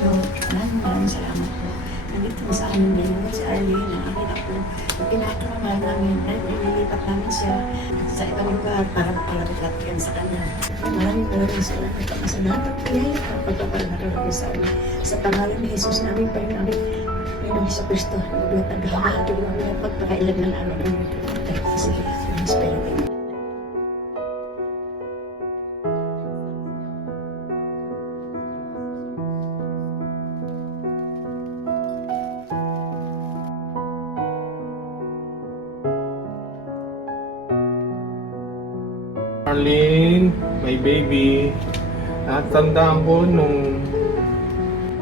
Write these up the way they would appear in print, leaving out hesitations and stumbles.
Lord, maraming salamat po. Nandito sa amin ngayon si Arlene, ang aking apo. Pinakamahal namin, nililipat namin siya sa ibang lugar para makalapitan sa kanya. Maraming salamat po sa lahat ng pinahirap ang pagpapalarapin sa amin. Sa pangalan ni Jesus namin pa rin namin. Panginoong Hesus Kristo, naglatag-hahal ko namin ang pagpakailan ng araw ng mga kapatid. Sige, Spirit. Arlene, my baby. At tandaan ko nung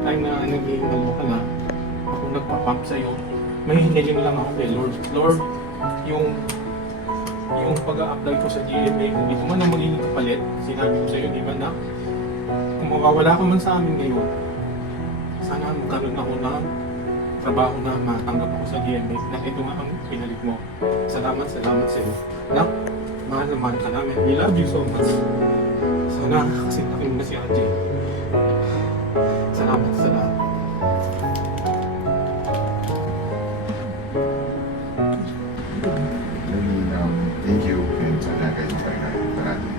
time na nag-iingalo ka na, ako nagpa-pump sa'yo, may hinilin lang ako kay Lord. Lord, yung pag-a-apply ko sa GMA, kung dito man ang magiging kapalit, sinabi ko sa'yo, di ba na, kung mawawala ka man sa amin ngayon, sana magkaroon ako ng trabaho na matanggap ako sa GMA, na ito nga ang pinalit mo. Salamat sa'yo. Na, mahal na mahal ka namin. We love you so much. Sana kasi nakin mo na si Angie. Salamat sa lahat. Thank you and sana kayo parang parati.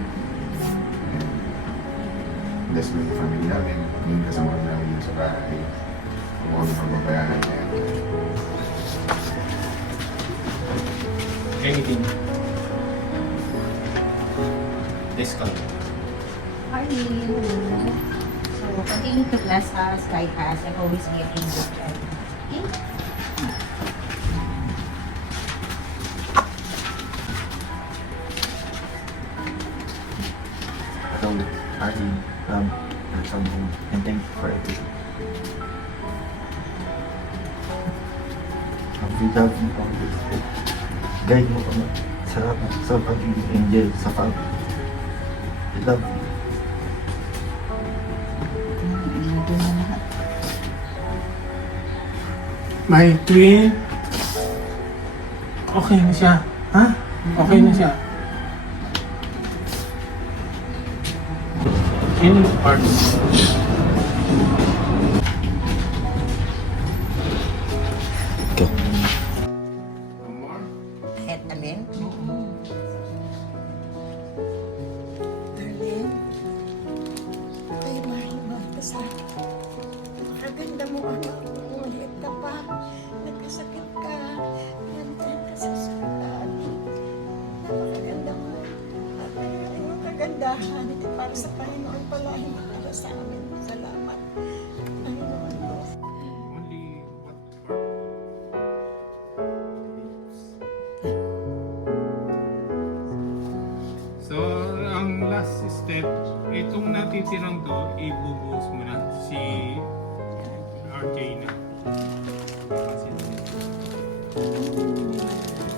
Bless mo yung family namin. Yung kasama namin sa bahay. Kung ano pang babayaran niya. Anything. Discount. Arlene, so continue to bless us, guide us, and always be a angel. Okay? So, Arlene, welcome home and thank you for everything. We love you always. Guide mo kami sa pagiging angel sa family. We love you. My twin. Okay na siya. Ha? Okay na siya. In parts. Go. Kahit alin? Darlene, kay Marima, kasi napakaganda mo, anak mo, maliit ka pa, nagkasakit ka, nandiyan ka sa ospital. Napakaganda mo. At ang iyong kagandahan, hindi para sa Panginoon pala, hindi para sa amin. Salamat. Panginoon mo. Only what So, ang last step, itong natitirang to, ibubuhos mo na si RJ na.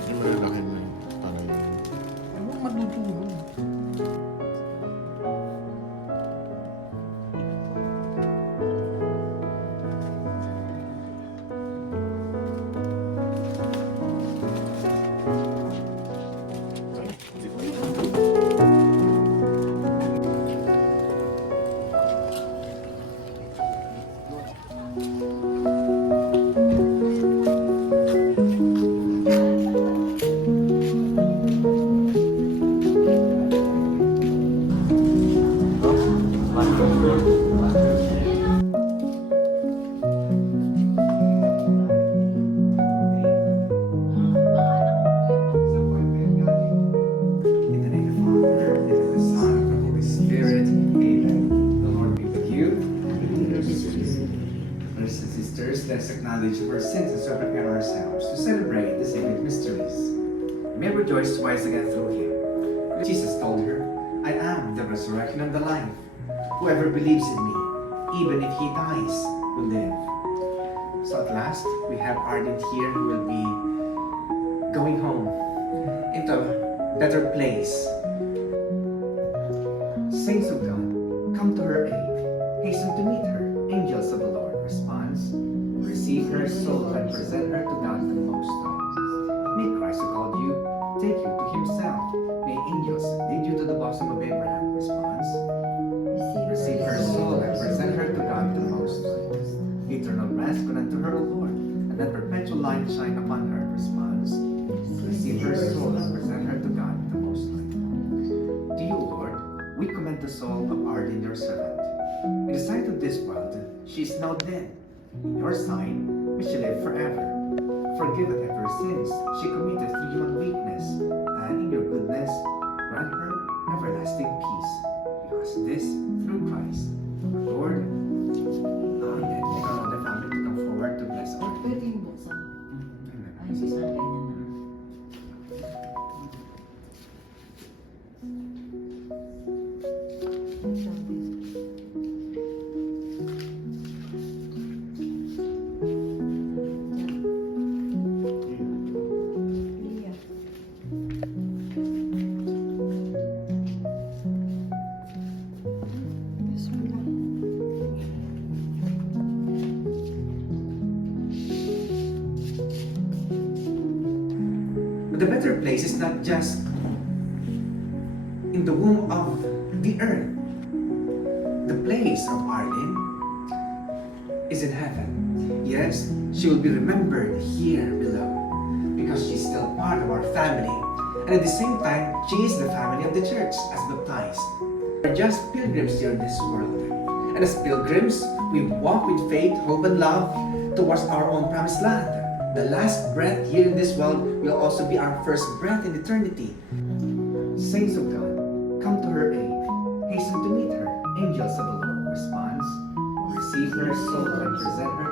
Yung malalaki mo yun. Parang Ano madudulong? In the name of the Father, and of the Son, and of the Holy Spirit. Amen. The Lord be with you. Brothers and sisters, let us acknowledge our sins and so prepare ourselves to celebrate the sacred mysteries. We may rejoice twice again through Him. Jesus told her, I am the resurrection and the life. Whoever believes in me, even if he dies, will live. So at last, we have Ardent here who will be going home into a better place. Saints of God, come to her aid. Hasten to meet her. Angels of the Lord responds. Receive her soul and present her to God the Most High. May Christ who called you take you to Himself. May angels lead you to the bosom of Abraham. Response. Receive her soul and present her to God the Most High. Eternal rest grant unto her, O Lord, and let perpetual light shine upon her. Response. Receive her soul and present her to God the Most High. To you, Lord, we commend the soul of Arlene, your servant. In the sight of this world, she is now dead. In your sight, may she live forever. Forgive her her sins she committed through human weakness, and in your goodness, grant her everlasting peace. We ask this through Christ, our Lord. Amen. Ikaw ang the family to come forward to bless our Pwede yung buksan. Ay, si Sunday na na. But the better place is not just in the womb of the earth. The place of Arlene is in heaven. Yes, she will be remembered here below because she's still part of our family. And at the same time, she is the family of the church as baptized. We are just pilgrims here in this world. And as pilgrims, we walk with faith, hope, and love towards our own promised land. The last breath here in this world will also be our first breath in eternity. Saints of God, come to her aid. Hasten to meet her. Angels of the Lord responds. Receive her soul and present her